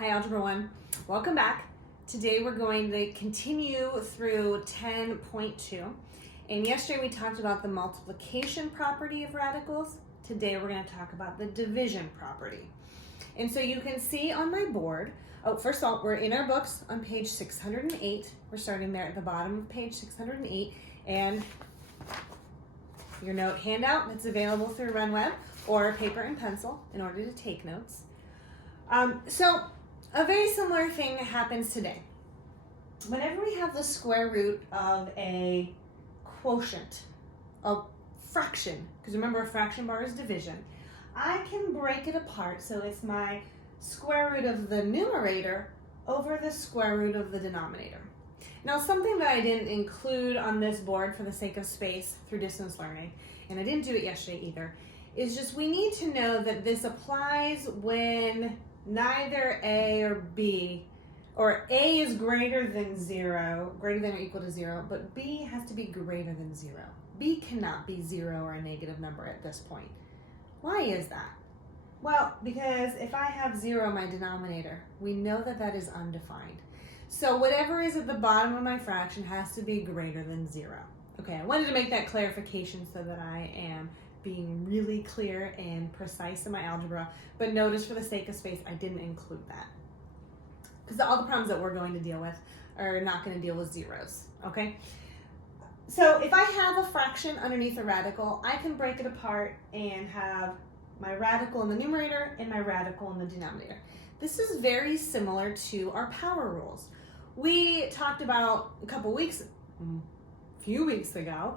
Hi Algebra 1, welcome back. Today we're going to continue through 10.2, and yesterday we talked about the multiplication property of radicals. Today we're going to talk about the division property. And so you can see on my board, first of all, we're in our books on page 608. We're starting there at the bottom of page 608, and your note handout that's available through RunWeb or paper and pencil in order to take notes. So a very similar thing happens today. Whenever we have the square root of a quotient, a fraction, because remember a fraction bar is division, I can break it apart so it's my square root of the numerator over the square root of the denominator. Now, something that I didn't include on this board for the sake of space through distance learning, and I didn't do it yesterday either, is just we need to know that this applies when neither A or B, or A is greater than 0, greater than or equal to 0, but B has to be greater than 0. B cannot be 0 or a negative number at this point. Why is that? Well, because if I have 0 in my denominator, we know that that is undefined. So whatever is at the bottom of my fraction has to be greater than 0. Okay, I wanted to make that clarification so that I am being really clear and precise in my algebra, but notice for the sake of space, I didn't include that. Because all the problems that we're going to deal with are not going to deal with zeros, okay? So if I have a fraction underneath a radical, I can break it apart and have my radical in the numerator and my radical in the denominator. This is very similar to our power rules. We talked about a few weeks ago,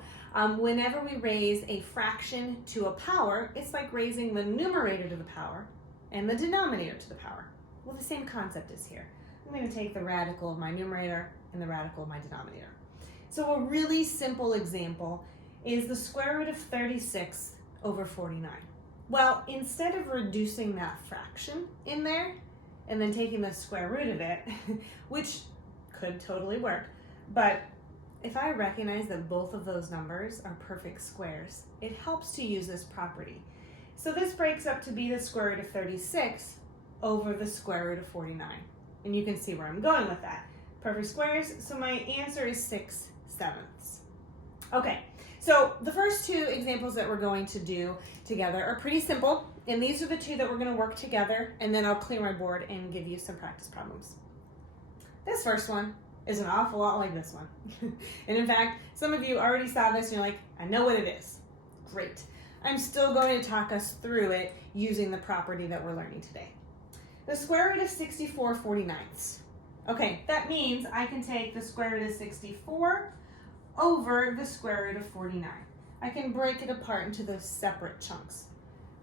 whenever we raise a fraction to a power, it's like raising the numerator to the power and the denominator to the power. Well, the same concept is here. I'm going to take the radical of my numerator and the radical of my denominator. So a really simple example is the square root of 36 over 49. Well, instead of reducing that fraction in there and then taking the square root of it, which could totally work, but if I recognize that both of those numbers are perfect squares, it helps to use this property. So this breaks up to be the square root of 36 over the square root of 49. And you can see where I'm going with that. Perfect squares, so my answer is 6/7. Okay, so the first two examples that we're going to do together are pretty simple, and these are the two that we're going to work together, and then I'll clear my board and give you some practice problems. This first one is an awful lot like this one. And in fact, some of you already saw this and you're like, I know what it is. Great. I'm still going to talk us through it using the property that we're learning today. The square root of 64/49. Okay, that means I can take the square root of 64 over the square root of 49. I can break it apart into those separate chunks.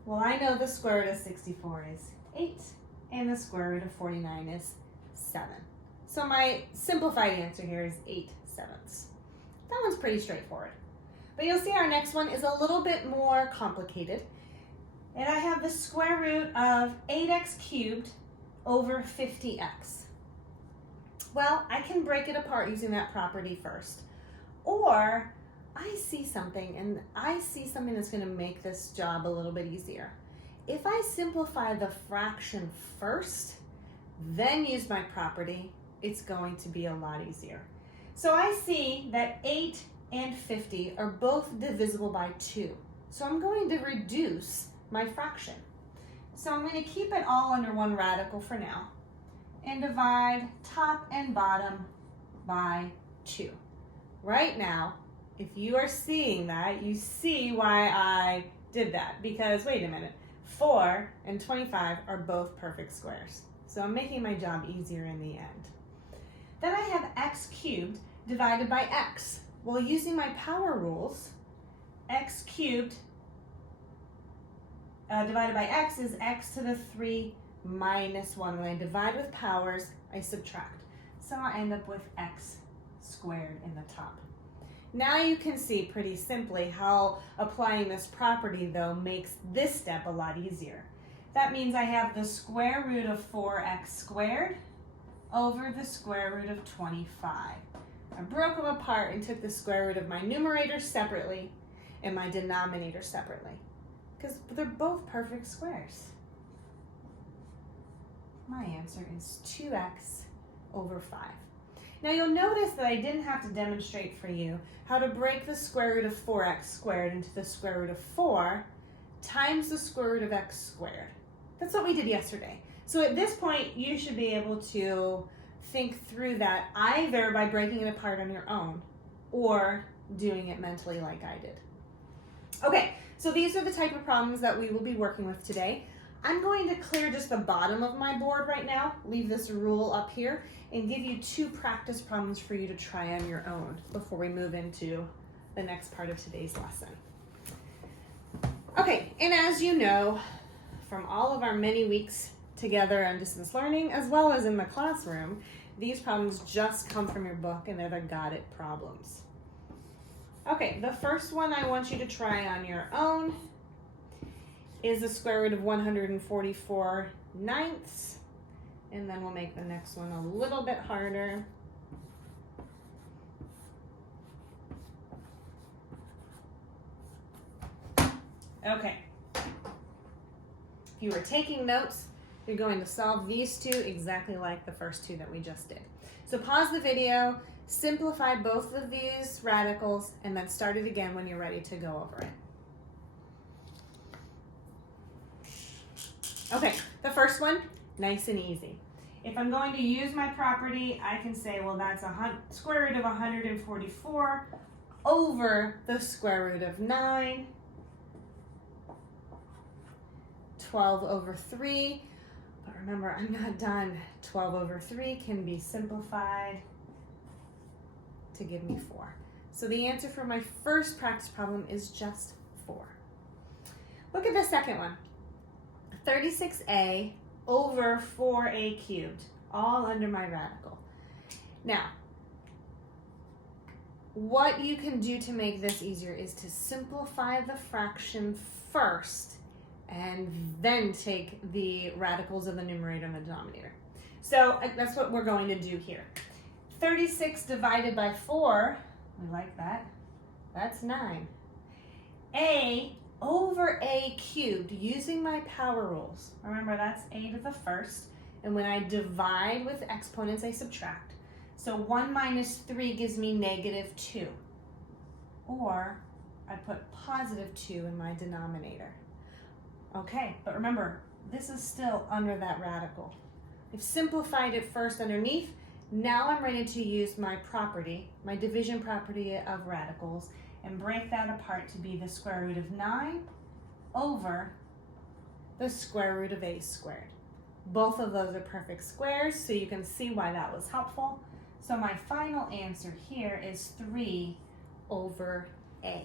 Well, I know the square root of 64 is 8 and the square root of 49 is 7. So my simplified answer here is 8/7. That one's pretty straightforward. But you'll see our next one is a little bit more complicated. And I have the square root of 8x cubed over 50x. Well, I can break it apart using that property first. Or I see something that's going to make this job a little bit easier. If I simplify the fraction first, then use my property, it's going to be a lot easier. So I see that 8 and 50 are both divisible by 2. So I'm going to reduce my fraction. So I'm going to keep it all under one radical for now and divide top and bottom by 2. Right now, if you are seeing that, you see why I did that. Because, wait a minute, 4 and 25 are both perfect squares. So I'm making my job easier in the end. Then I have x cubed divided by x. Well, using my power rules, x cubed divided by x is x to the 3 minus 1. When I divide with powers, I subtract. So I end up with x squared in the top. Now you can see pretty simply how applying this property, though, makes this step a lot easier. That means I have the square root of 4x squared over the square root of 25. I broke them apart and took the square root of my numerator separately and my denominator separately, because they're both perfect squares. my answer is 2x over 5. Now you'll notice that I didn't have to demonstrate for you how to break the square root of 4x squared into the square root of 4 times the square root of x squared. That's what we did yesterday. So at this point, you should be able to think through that either by breaking it apart on your own or doing it mentally like I did. Okay, so these are the type of problems that we will be working with today. I'm going to clear just the bottom of my board right now, leave this rule up here, and give you 2 practice problems for you to try on your own before we move into the next part of today's lesson. Okay, and as you know, from all of our many weeks together on distance learning, as well as in the classroom, these problems just come from your book and they're the Got It problems. Okay, the first one I want you to try on your own is the square root of 144 ninths. And then we'll make the next one a little bit harder. Okay. If you were taking notes, you're going to solve these 2 exactly like the first 2 that we just did. So pause the video, simplify both of these radicals, and then start it again when you're ready to go over it. Okay, the first one, nice and easy. If I'm going to use my property, I can say, well, that's a square root of 144 over the square root of 9, 12 over 3. But remember, I'm not done. 12 over 3 can be simplified to give me 4. So the answer for my first practice problem is just 4. Look at the second one. 36a over 4a cubed, all under my radical. Now, what you can do to make this easier is to simplify the fraction first and then take the radicals of the numerator and the denominator. So that's what we're going to do here. 36 divided by 4, we like that, that's 9. A over a cubed, using my power rules. Remember, that's a to the first, and when I divide with exponents, I subtract. So 1 minus 3 gives me negative 2, or I put positive 2 in my denominator. Okay, but remember, this is still under that radical. I've simplified it first underneath. Now I'm ready to use my property, my division property of radicals, and break that apart to be the square root of 9 over the square root of a squared. Both of those are perfect squares, so you can see why that was helpful. So my final answer here is 3 over a.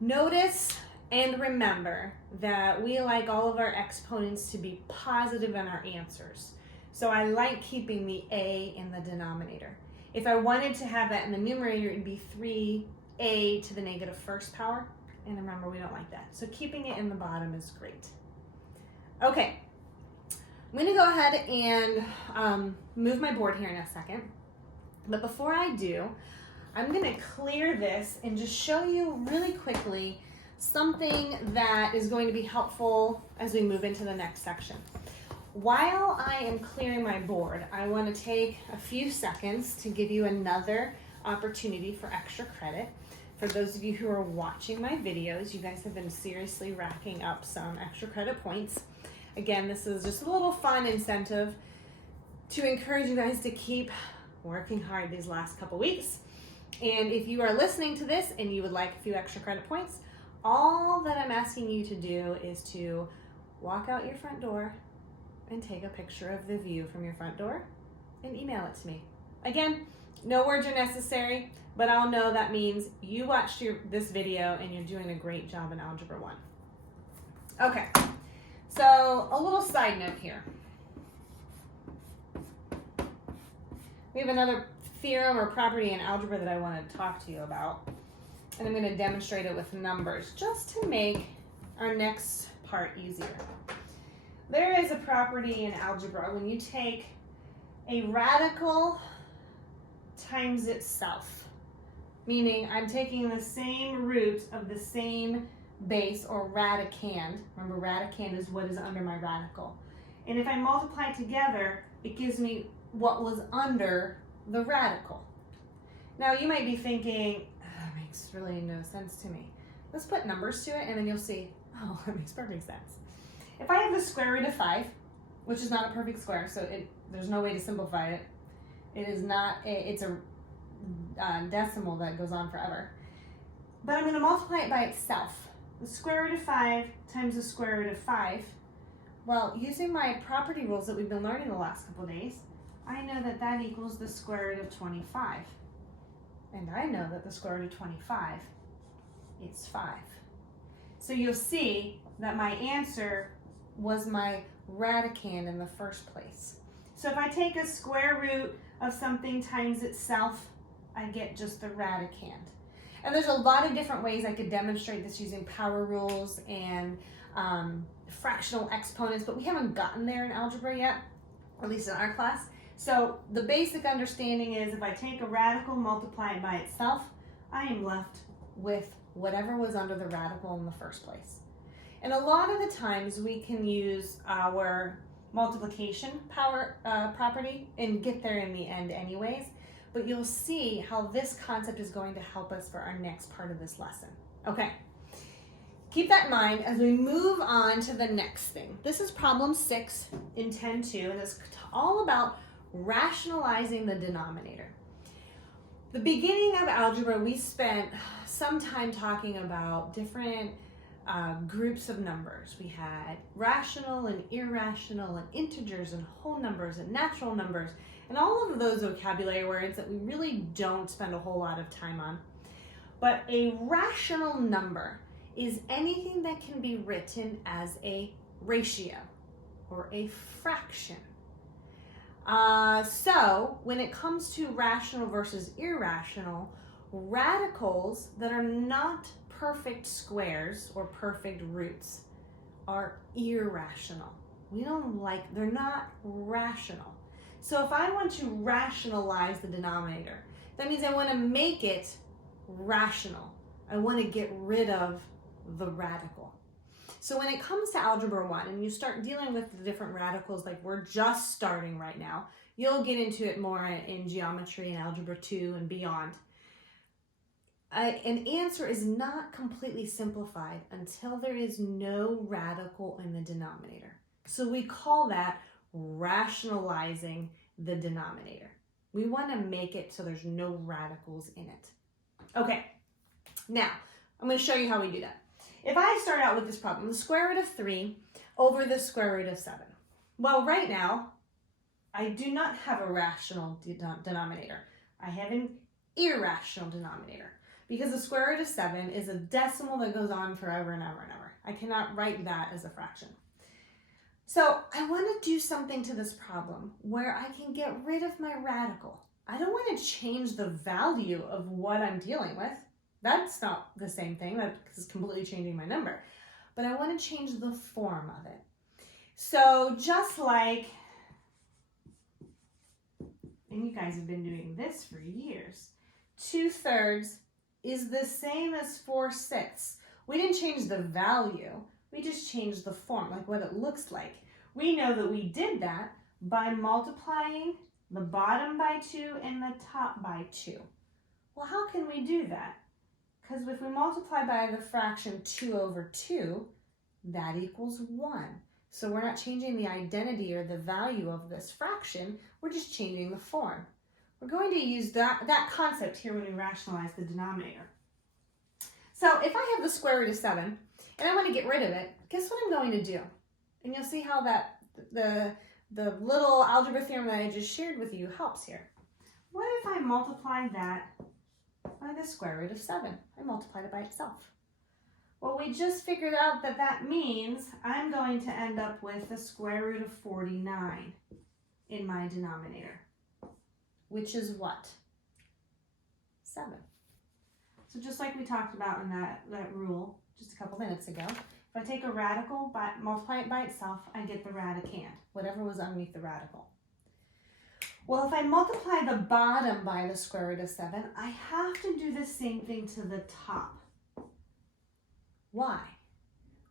Notice and remember that we like all of our exponents to be positive in our answers. So I like keeping the a in the denominator. If I wanted to have that in the numerator, it would be 3a to the negative first power. And remember, we don't like that. So keeping it in the bottom is great. Okay, I'm going to go ahead and move my board here in a second. But before I do, I'm going to clear this and just show you really quickly something that is going to be helpful as we move into the next section. While I am clearing my board, I want to take a few seconds to give you another opportunity for extra credit. For those of you who are watching my videos, you guys have been seriously racking up some extra credit points. Again, this is just a little fun incentive to encourage you guys to keep working hard these last couple weeks. And if you are listening to this and you would like a few extra credit points, all that I'm asking you to do is to walk out your front door and take a picture of the view from your front door and email it to me. Again, no words are necessary, but I'll know that means you watched this video and you're doing a great job in Algebra 1. Okay, so a little side note here. We have another theorem or property in algebra that I want to talk to you about, and I'm going to demonstrate it with numbers just to make our next part easier. There is a property in algebra when you take a radical times itself, meaning I'm taking the same root of the same base, or radicand. Remember, radicand is what is under my radical. And if I multiply together, it gives me what was under the radical. Now you might be thinking, that makes really no sense to me. Let's put numbers to it and then you'll see, oh, that makes perfect sense. If I have the square root of 5, which is not a perfect square, so there's no way to simplify it. It is not, it's a decimal that goes on forever. But I'm going to multiply it by itself. The square root of 5 times the square root of 5. Well, using my property rules that we've been learning the last couple days, I know that that equals the square root of 25. And I know that the square root of 25 is 5. So you'll see that my answer was my radicand in the first place. So if I take a square root of something times itself, I get just the radicand. And there's a lot of different ways I could demonstrate this using power rules and fractional exponents, but we haven't gotten there in algebra yet, at least in our class. So the basic understanding is if I take a radical, multiply it by itself, I am left with whatever was under the radical in the first place. And a lot of the times we can use our multiplication power property and get there in the end anyways, but you'll see how this concept is going to help us for our next part of this lesson. Okay, keep that in mind as we move on to the next thing. This is problem 6 in 10.2, and it's all about rationalizing the denominator. The beginning of algebra, we spent some time talking about different groups of numbers. We had rational and irrational and integers and whole numbers and natural numbers and all of those vocabulary words that we really don't spend a whole lot of time on. But a rational number is anything that can be written as a ratio or a fraction. So when it comes to rational versus irrational, radicals that are not perfect squares or perfect roots are irrational. They're not rational. So if I want to rationalize the denominator, that means I want to make it rational. I want to get rid of the radical. So when it comes to Algebra 1 and you start dealing with the different radicals like we're just starting right now, you'll get into it more in geometry and Algebra 2 and beyond. An answer is not completely simplified until there is no radical in the denominator. So we call that rationalizing the denominator. We want to make it so there's no radicals in it. Okay, now I'm going to show you how we do that. If I start out with this problem, the square root of 3 over the square root of 7. Well, right now, I do not have a rational denominator. I have an irrational denominator because the square root of 7 is a decimal that goes on forever and ever and ever. I cannot write that as a fraction. So I want to do something to this problem where I can get rid of my radical. I don't want to change the value of what I'm dealing with. That's not the same thing. That is completely changing my number. But I want to change the form of it. So just like, and you guys have been doing this for years, 2/3 is the same as 4/6. We didn't change the value. We just changed the form, like what it looks like. We know that we did that by multiplying the bottom by 2 and the top by 2. Well, how can we do that? Because if we multiply by the fraction 2 over 2, that equals 1. So we're not changing the identity or the value of this fraction, we're just changing the form. We're going to use that concept here when we rationalize the denominator. So if I have the square root of 7 and I want to get rid of it, guess what I'm going to do? And you'll see how that the little algebra theorem that I just shared with you helps here. What if I multiply that by the square root of 7? I multiplied it by itself. Well, we just figured out that that means I'm going to end up with the square root of 49 in my denominator, which is what? 7. So just like we talked about in that rule just a couple minutes ago, if I take a radical, multiply it by itself, I get the radicand, whatever was underneath the radical. Well, if I multiply the bottom by the square root of 7, I have to do the same thing to the top. Why?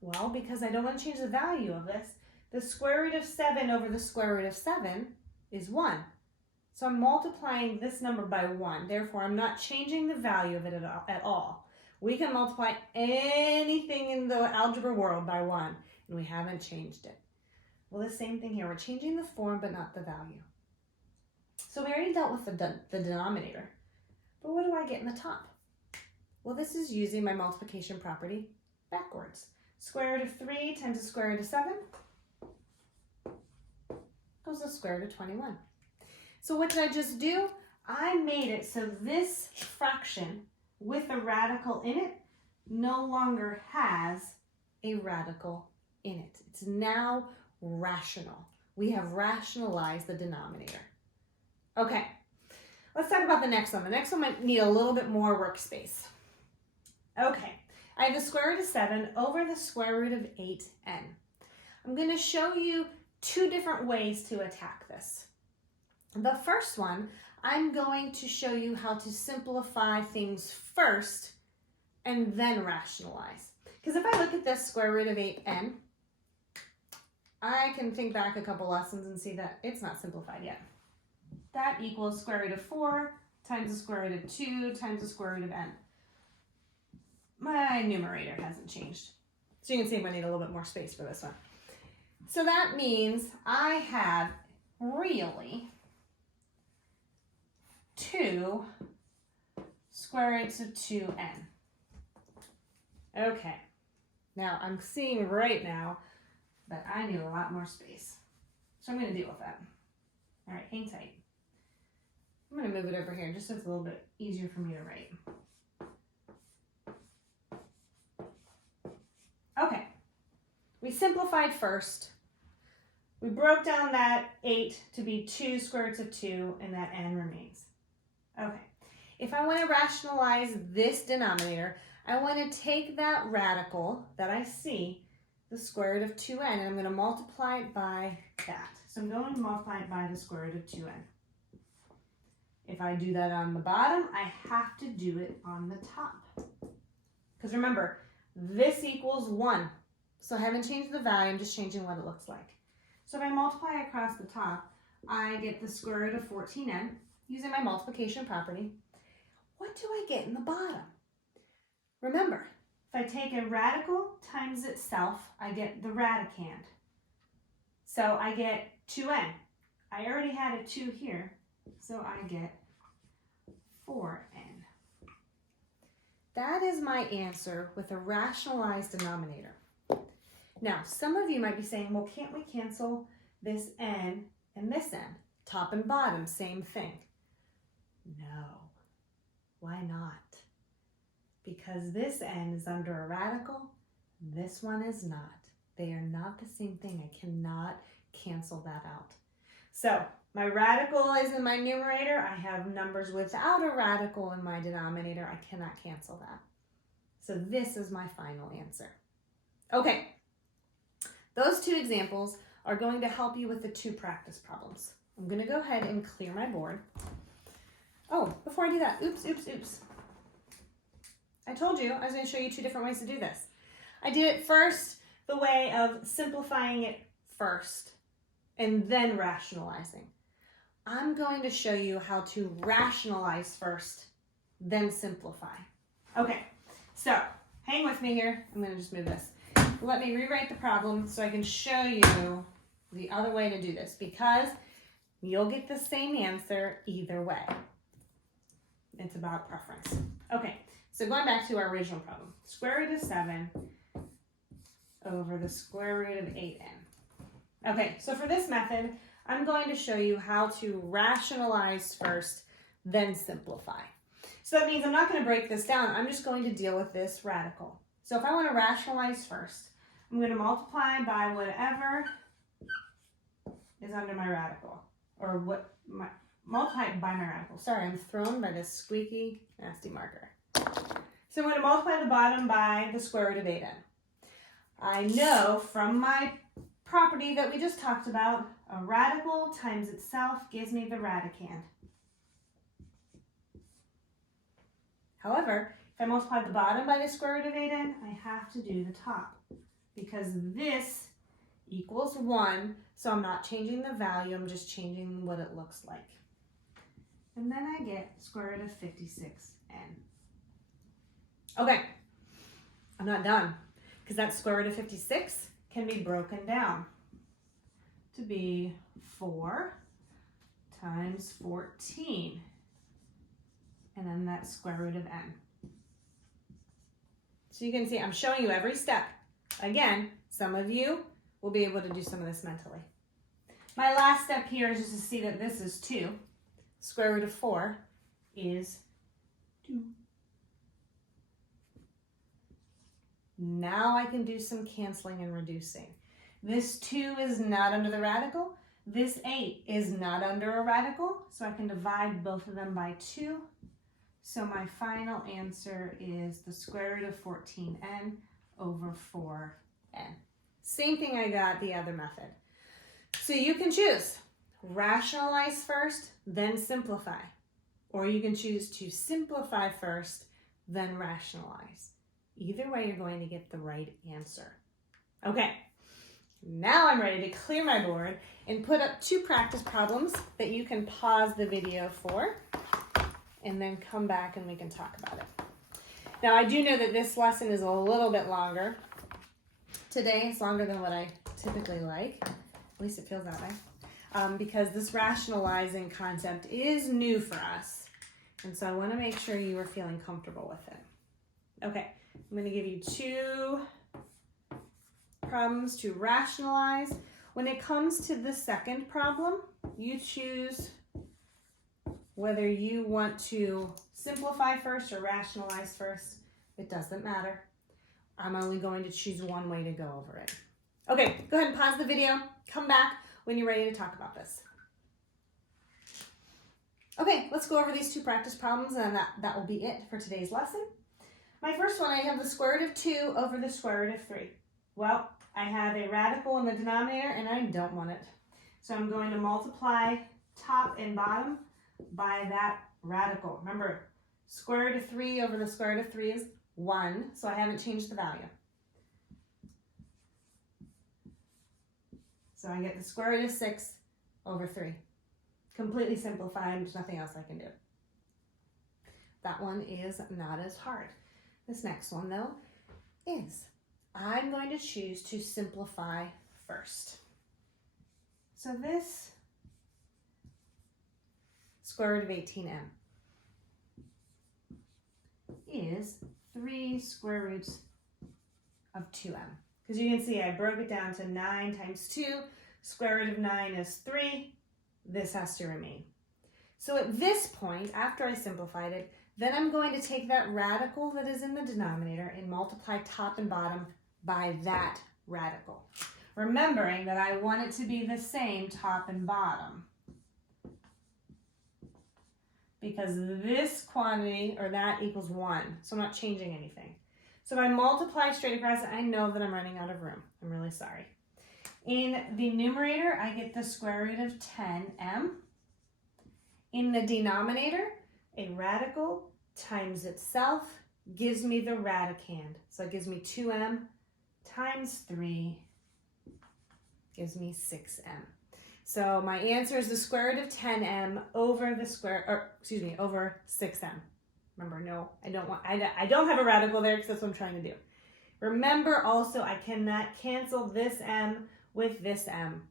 Well, because I don't want to change the value of this, The square root of 7 over the square root of 7 is 1. So I'm multiplying this number by 1. Therefore, I'm not changing the value of it at all. We can multiply anything in the algebra world by 1, and we haven't changed it. Well, the same thing here. We're changing the form, but not the value. So we already dealt with the denominator. But what do I get in the top? Well, this is using my multiplication property backwards. Square root of 3 times the square root of 7 goes to the square root of 21. So what did I just do? I made it so this fraction with a radical in it no longer has a radical in it. It's now rational. We have rationalized the denominator. Okay, let's talk about the next one. The next one might need a little bit more workspace. Okay, I have the square root of 7 over the square root of 8n. I'm going to show you two different ways to attack this. The first one, I'm going to show you how to simplify things first and then rationalize. Because if I look at this square root of 8n, I can think back a couple lessons and see that it's not simplified yet. That equals square root of 4 times the square root of 2 times the square root of n. My numerator hasn't changed. So you can see I'm going to need a little bit more space for this one. So that means I have really 2 square roots of 2n. Okay, now I'm seeing right now that I need a lot more space. So I'm going to deal with that. All right, hang tight. I'm going to move it over here just so it's a little bit easier for me to write. Okay, we simplified first. We broke down that 8 to be 2 square roots of 2, and that n remains. Okay, if I want to rationalize this denominator, I want to take that radical that I see, the square root of 2n, and I'm going to multiply it by that. So I'm going to multiply it by the square root of 2n. If I do that on the bottom, I have to do it on the top. Because remember, this equals 1. So I haven't changed the value, I'm just changing what it looks like. So if I multiply across the top, I get the square root of 14n using my multiplication property. What do I get in the bottom? Remember, if I take a radical times itself, I get the radicand. So I get 2n. I already had a 2 here, so I get 4n. That is my answer with a rationalized denominator. Now, some of you might be saying, well, can't we cancel this n and this n? Top and bottom, same thing. No. Why not? Because this n is under a radical, this one is not. They are not the same thing. I cannot cancel that out. So my radical is in my numerator. I have numbers without a radical in my denominator. I cannot cancel that. So this is my final answer. Okay, those two examples are going to help you with the two practice problems. I'm going to go ahead and clear my board. Oh, before I do that, oops. I told you I was going to show you two different ways to do this. I did it first the way of simplifying it first and then rationalizing. I'm going to show you how to rationalize first, then simplify. Okay, so hang with me here. I'm going to just move this. Let me rewrite the problem so I can show you the other way to do this, because you'll get the same answer either way. It's about preference. Okay, so going back to our original problem, square root of 7 over the square root of 8n. Okay, so for this method, I'm going to show you how to rationalize first, then simplify. So that means I'm not going to break this down. I'm just going to deal with this radical. So if I want to rationalize first, I'm going to multiply by whatever is under my radical, or multiply it by my radical. Sorry, I'm thrown by this squeaky, nasty marker. So I'm going to multiply the bottom by the square root of 8n. I know from my property that we just talked about, a radical times itself gives me the radicand. However, if I multiply the bottom by the square root of 8n, I have to do the top, because this equals 1. So I'm not changing the value, I'm just changing what it looks like. And then I get square root of 56n. Okay, I'm not done, because that square root of 56 can be broken down to be 4 times 14. And then that's square root of n. So you can see I'm showing you every step. Again, some of you will be able to do some of this mentally. My last step here is just to see that this is 2. Square root of 4 is 2. Now I can do some canceling and reducing. This 2 is not under the radical. This 8 is not under a radical, so I can divide both of them by 2. So my final answer is the square root of 14n over 4n. Same thing I got the other method. So you can choose rationalize first, then simplify. Or you can choose to simplify first, then rationalize. Either way, you're going to get the right answer. Okay, now I'm ready to clear my board and put up 2 practice problems that you can pause the video for and then come back and we can talk about it. Now, I do know that this lesson is a little bit longer. Today, it's longer than what I typically like. At least it feels that way. Because this rationalizing concept is new for us. And so I want to make sure you are feeling comfortable with it. Okay, I'm going to give you 2 problems to rationalize. When it comes to the second problem, you choose whether you want to simplify first or rationalize first. It doesn't matter. I'm only going to choose one way to go over it. Okay, go ahead and pause the video. Come back when you're ready to talk about this. Okay, let's go over these 2 practice problems, and that will be it for today's lesson. My first one, I have the square root of 2 over the square root of 3. Well, I have a radical in the denominator, and I don't want it. So I'm going to multiply top and bottom by that radical. Remember, square root of 3 over the square root of 3 is 1, so I haven't changed the value. So I get the square root of 6 over 3. Completely simplified, there's nothing else I can do. That one is not as hard. This next one, though, is I'm going to choose to simplify first. So this square root of 18m is 3 square roots of 2m. Because you can see I broke it down to 9 times 2. Square root of 9 is 3. This has to remain. So at this point, after I simplified it, then I'm going to take that radical that is in the denominator and multiply top and bottom by that radical. Remembering that I want it to be the same top and bottom. Because this quantity, or that, equals 1. So I'm not changing anything. So if I multiply straight across it, I know that I'm running out of room. I'm really sorry. In the numerator, I get the square root of 10m. In the denominator, a radical times itself gives me the radicand. So it gives me 2m times 3 gives me 6m. So my answer is the square root of 10m over the over 6m. Remember, no, I don't have a radical there because that's what I'm trying to do. Remember also, I cannot cancel this m with this m.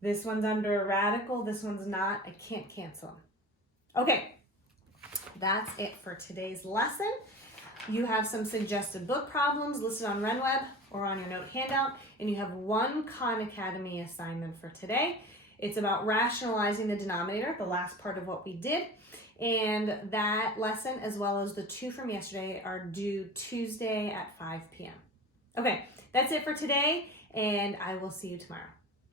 This one's under a radical, this one's not. I can't cancel them. Okay, that's it for today's lesson. You have some suggested book problems listed on RenWeb or on your note handout, and you have one Khan Academy assignment for today. It's about rationalizing the denominator, the last part of what we did. And that lesson, as well as the 2 from yesterday, are due Tuesday at 5 p.m. Okay, that's it for today, and I will see you tomorrow.